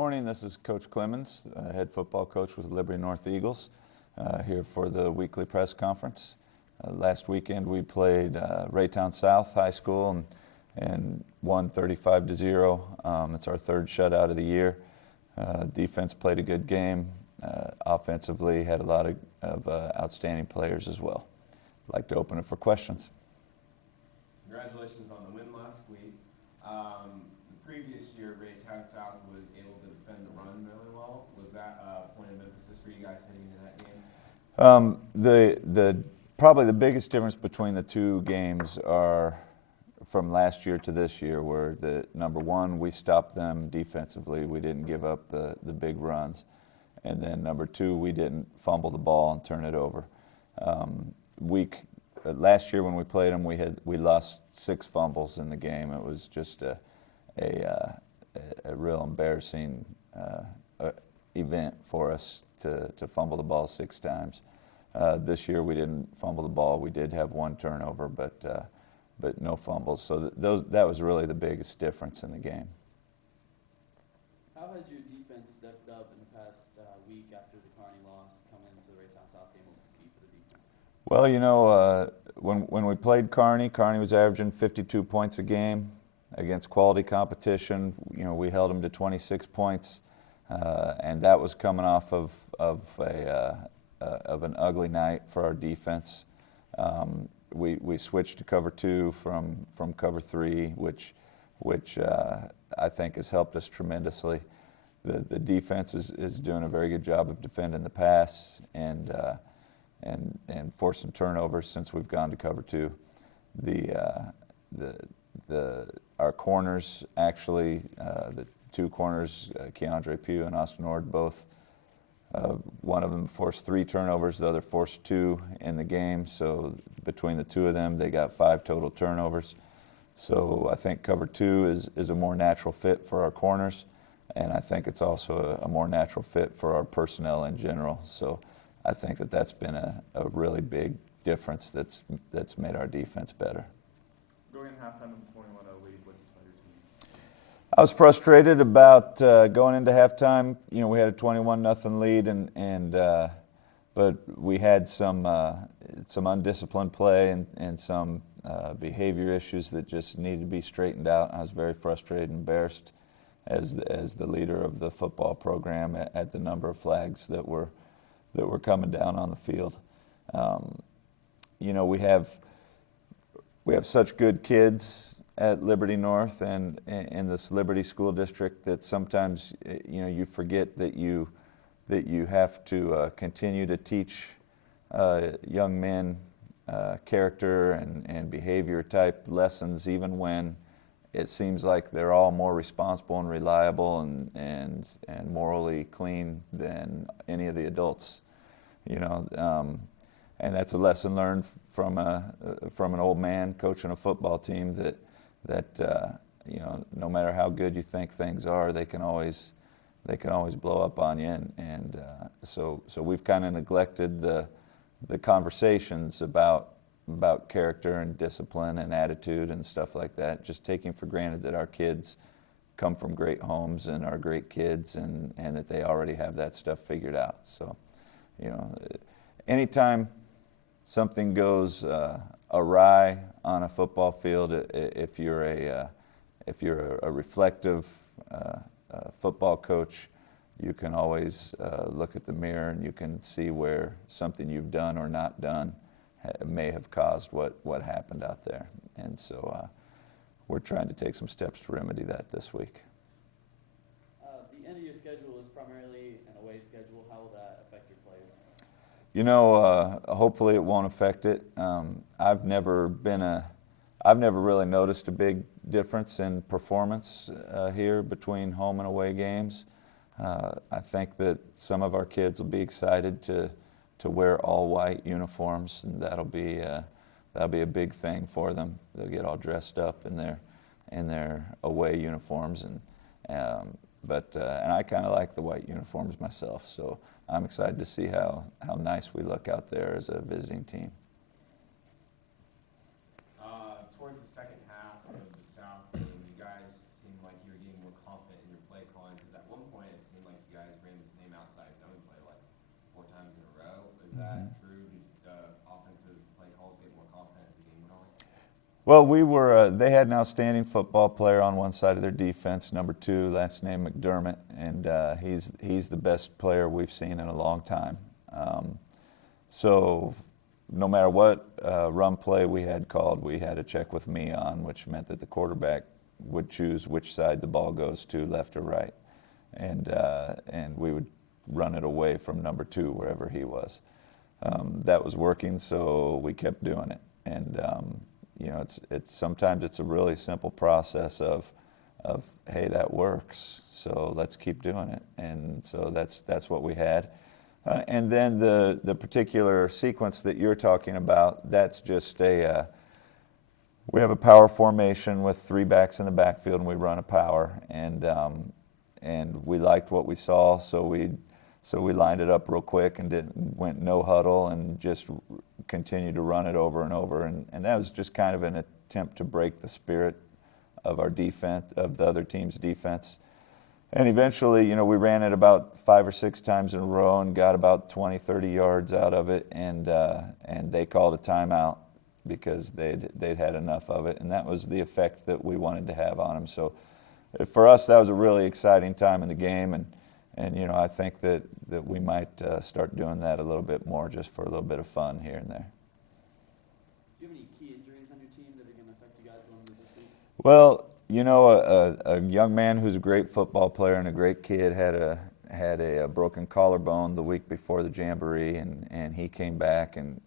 morning. This is Coach Clemens, head football coach with Liberty North Eagles, here for the weekly press conference. Last weekend we played Raytown South High School and won 35-0. It's our third shutout of the year. Defense played a good game. Offensively had a lot of outstanding players as well. I'd like to open it for questions. Congratulations on the win last week. The previous year, Raytown South was able to defend the run really well. Was that a point of emphasis for you guys heading into that game? Probably the biggest difference between the two games are from last year to this year, where number one, we stopped them defensively. We didn't give up the big runs. And then number two, we didn't fumble the ball and turn it over. Last year when we played them, we lost 6 fumbles in the game. It was just a real embarrassing event for us to fumble the ball 6 times. This year we didn't fumble the ball. We did have 1 turnover, but no fumbles. So that was really the biggest difference in the game. How has your defense stepped up in the past week after the Kearney loss coming into the Raytown South game? What was key for the defense? Well, you know, when we played Kearney was averaging 52 points a game against quality competition. You know, we held them to 26 points, and that was coming off of an ugly night for our defense. We switched to cover 2 from cover 3, which I think has helped us tremendously. The defense is doing a very good job of defending the pass and forcing turnovers since we've gone to cover 2. Our corners, actually, the 2 corners, Keandre Pugh and Austin Ord, both, one of them forced 3 turnovers, the other forced 2 in the game. So between the 2 of them, they got 5 total turnovers. So I think cover 2 is a more natural fit for our corners, and I think it's also a more natural fit for our personnel in general. So I think that's been a really big difference that's made our defense better. Going in halftime with a 21-0 lead, what did you tell your team? I was frustrated about going into halftime. You know, we had a 21-0 lead, but we had some undisciplined play and some behavior issues that just needed to be straightened out. I was very frustrated and embarrassed as the leader of the football program at the number of flags that were coming down on the field. You know, we have such good kids at Liberty North and in this Liberty School District that sometimes, you know, you forget that you have to continue to teach young men character and behavior type lessons, even when it seems like they're all more responsible and reliable and morally clean than any of the adults, you know. And that's a lesson learned from an old man coaching a football team that you know, no matter how good you think things are, they can always blow up on you. So we've kind of neglected the conversations about character and discipline and attitude and stuff like that, just taking for granted that our kids come from great homes and are great kids and that they already have that stuff figured out. So, you know, anytime something goes awry on a football field, if you're a reflective football coach, you can always look at the mirror and you can see where something you've done or not done may have caused what happened out there. And so we're trying to take some steps to remedy that this week. The end of your schedule is primarily an away schedule. How will that affect your players? You know, hopefully it won't affect it. I've never really noticed a big difference in performance here between home and away games. I think that some of our kids will be excited to wear all white uniforms, and that'll be a big thing for them. They'll get all dressed up in their away uniforms, and I kind of like the white uniforms myself. So I'm excited to see how nice we look out there as a visiting team. Towards the second half of the South game, you guys seemed like you were getting more confident in your play calling, because at one point it Is that true? Did offensive play calls get more confident as the game went on? Well, we were. They had an outstanding football player on one side of their defense, number 2, last name McDermott, and he's the best player we've seen in a long time. So no matter what run play we had called, we had to check with me on, which meant that the quarterback would choose which side the ball goes to, left or right, and we would run it away from number 2 wherever he was. That was working, so we kept doing it, and it's sometimes it's a really simple process of hey, that works, so let's keep doing it, and so that's what we had. And then the particular sequence that you're talking about, that's just we have a power formation with 3 backs in the backfield, and we run a power, and we liked what we saw, so we lined it up real quick and went no huddle and just continued to run it over and over, and that was just kind of an attempt to break the spirit of our defense, of the other team's defense. And eventually, we ran it about 5 or 6 times in a row and got about 20, 30 yards out of it, and they called a timeout because they'd had enough of it, and that was the effect that we wanted to have on them. So for us, that was a really exciting time in the game, and I think that we might start doing that a little bit more just for a little bit of fun here and there. Do you have any key injuries on your team that are going to affect you guys going into this week? Well, a young man who's a great football player and a great kid had a broken collarbone the week before the Jamboree, and he came back and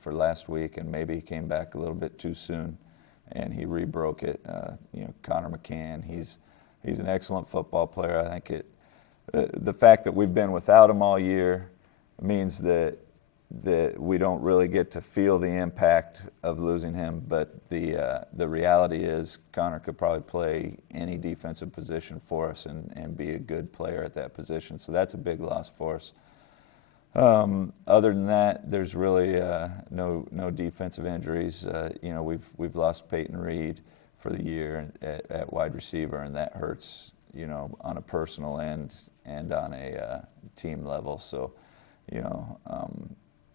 for last week, and maybe he came back a little bit too soon, and he re-broke it. Connor McCann, he's an excellent football player. I think the fact that we've been without him all year means that we don't really get to feel the impact of losing him, but the reality is Connor could probably play any defensive position for us and be a good player at that position, so that's a big loss for us. Other than that, there's really no defensive injuries. We've lost Peyton Reed for the year at wide receiver, and that hurts, on a personal end and on a team level. So,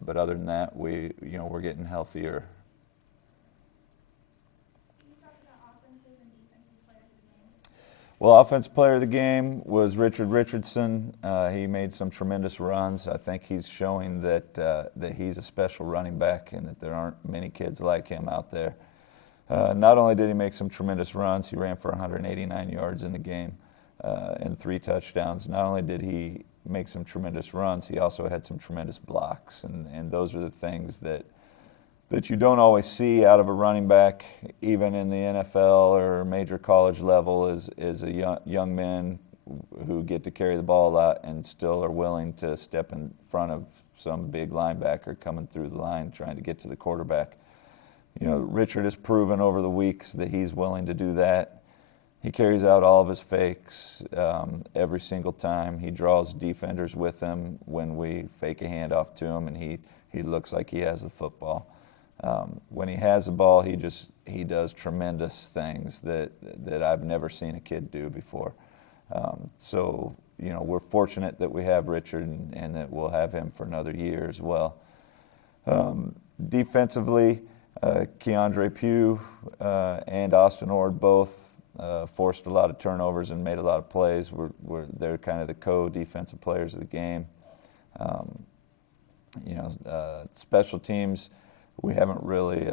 but other than that, we're getting healthier. Can you talk about offensive and defensive players of the game? Well, offensive player of the game was Richard Richardson. He made some tremendous runs. I think he's showing that he's a special running back and that there aren't many kids like him out there. Not only did he make some tremendous runs, he ran for 189 yards in the game and 3 touchdowns. Not only did he make some tremendous runs, he also had some tremendous blocks, and those are the things that you don't always see out of a running back, even in the NFL or major college level, is a young men who get to carry the ball a lot and still are willing to step in front of some big linebacker coming through the line trying to get to the quarterback. Richard has proven over the weeks that he's willing to do that. He carries out all of his fakes every single time. He draws defenders with him when we fake a handoff to him, and he looks like he has the football. When he has the ball, he does tremendous things that I've never seen a kid do before. So we're fortunate that we have Richard and that we'll have him for another year as well. Defensively, Keandre Pugh and Austin Ord both forced a lot of turnovers and made a lot of plays. They're kind of the co-defensive players of the game. Special teams, we haven't really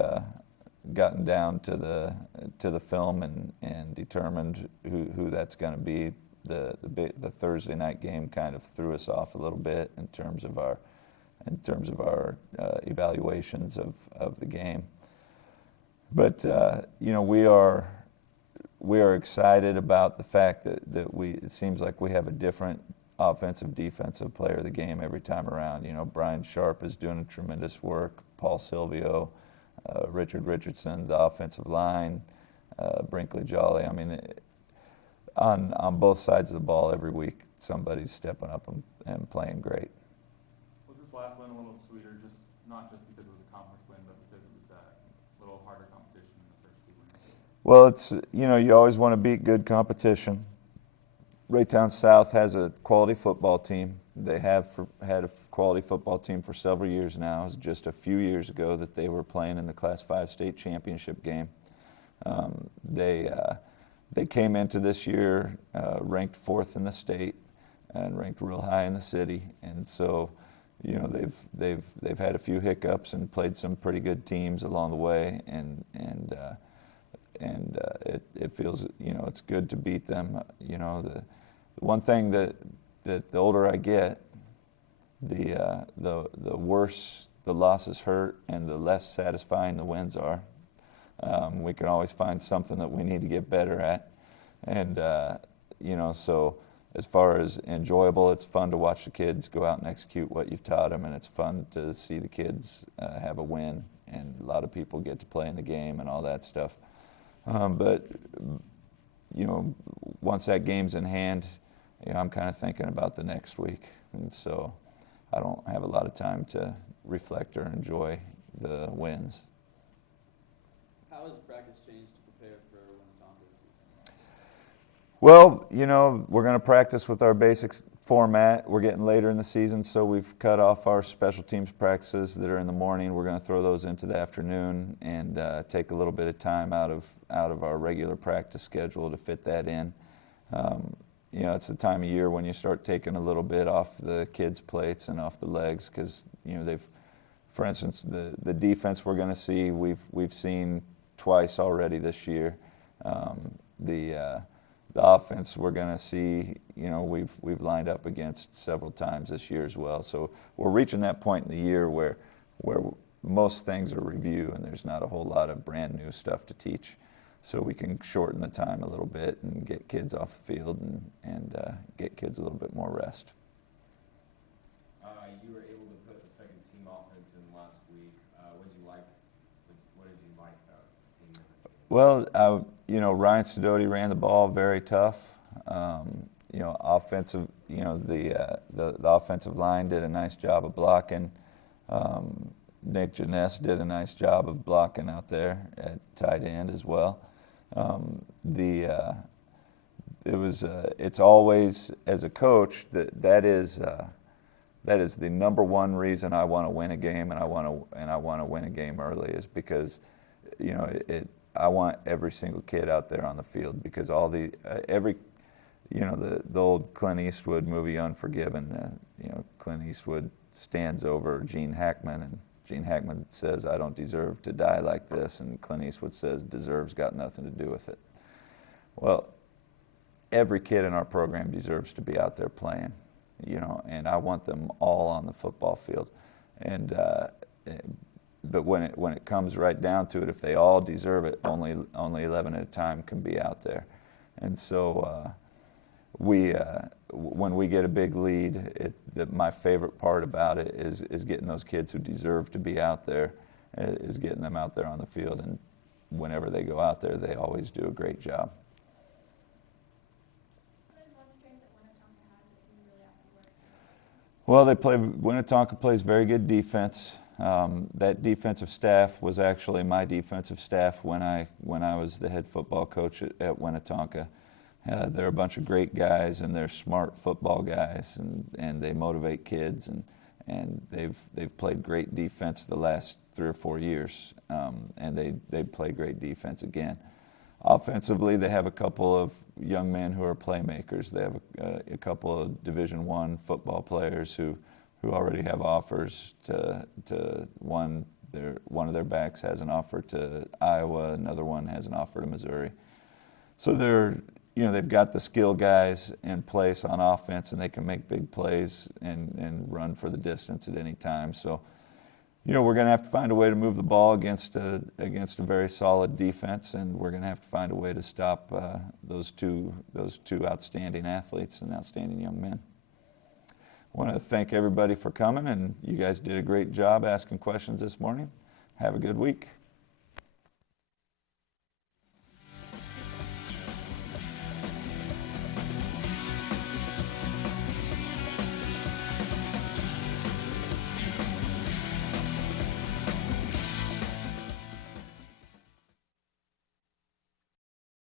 gotten down to the film and determined who that's going to be. The Thursday night game kind of threw us off a little bit in terms of our evaluations of the game. But we are excited about the fact that it seems like we have a different offensive defensive player of the game every time around. Brian Sharp is doing tremendous work. Paul Silvio, Richard Richardson, the offensive line, Brinkley Jolly. I mean, on both sides of the ball every week, somebody's stepping up and playing great. Was this last win a little sweeter, not just because it was a conference win, but because it was a little harder competition in the first 2 wins? Well, it's you always want to beat good competition. Raytown South has a quality football team. They have had a quality football team for several years now. It was just a few years ago that they were playing in the Class 5 state championship game. They came into this year ranked 4th in the state and ranked real high in the city, and so they've had a few hiccups and played some pretty good teams along the way, and it feels it's good to beat them. The one thing that the older I get, the worse the losses hurt and the less satisfying the wins are. We can always find something that we need to get better at, and so as far as enjoyable, it's fun to watch the kids go out and execute what you've taught them, and it's fun to see the kids have a win, and a lot of people get to play in the game and all that stuff. But once that game's in hand, I'm kind of thinking about the next week, and so I don't have a lot of time to reflect or enjoy the wins. How has practice changed to prepare for Winnetonka this week? Well, we're going to practice with our basic format. We're getting later in the season, so we've cut off our special teams practices that are in the morning. We're going to throw those into the afternoon and take a little bit of time out of our regular practice schedule to fit that in. It's the time of year when you start taking a little bit off the kids' plates and off the legs, because for instance, the defense we're going to see, we've seen twice already this year. The offense we're going to see, we've lined up against several times this year as well. So we're reaching that point in the year where most things are review and there's not a whole lot of brand new stuff to teach. So we can shorten the time a little bit and get kids off the field and get kids a little bit more rest. You were able to put the second team offense in last week. What did you like about the team? Well, Ryan Sidoti ran the ball very tough. Offensive, the offensive line did a nice job of blocking. Nick Janess did a nice job of blocking out there at tight end as well. It's always, as a coach, that is the number one reason I want to win a game, and I want to win a game early, is because I want every single kid out there on the field, because the old Clint Eastwood movie Unforgiven, Clint Eastwood stands over Gene Hackman, and Gene Hackman says, "I don't deserve to die like this," and Clint Eastwood says, "Deserve's got nothing to do with it." Well, every kid in our program deserves to be out there playing, and I want them all on the football field. And but when it comes right down to it, if they all deserve it, only 11 at a time can be out there. And so when we get a big lead, my favorite part about it is getting those kids who deserve to be out there, is getting them out there on the field. And whenever they go out there, they always do a great job. What is one strength that Winnetonka has that you really have to work on? Well, Winnetonka plays very good defense. That defensive staff was actually my defensive staff when I was the head football coach at Winnetonka. They're a bunch of great guys, and they're smart football guys, and they motivate kids, and they've played great defense the last 3 or 4 years, and they play great defense again. Offensively, they have a couple of young men who are playmakers. They have a couple of Division I football players who already have offers to one of their backs has an offer to Iowa, another one has an offer to Missouri. So they've got the skill guys in place on offense, and they can make big plays and run for the distance at any time. So, we're going to have to find a way to move the ball against a very solid defense, and we're going to have to find a way to stop those two outstanding athletes and outstanding young men. I want to thank everybody for coming, and you guys did a great job asking questions this morning. Have a good week.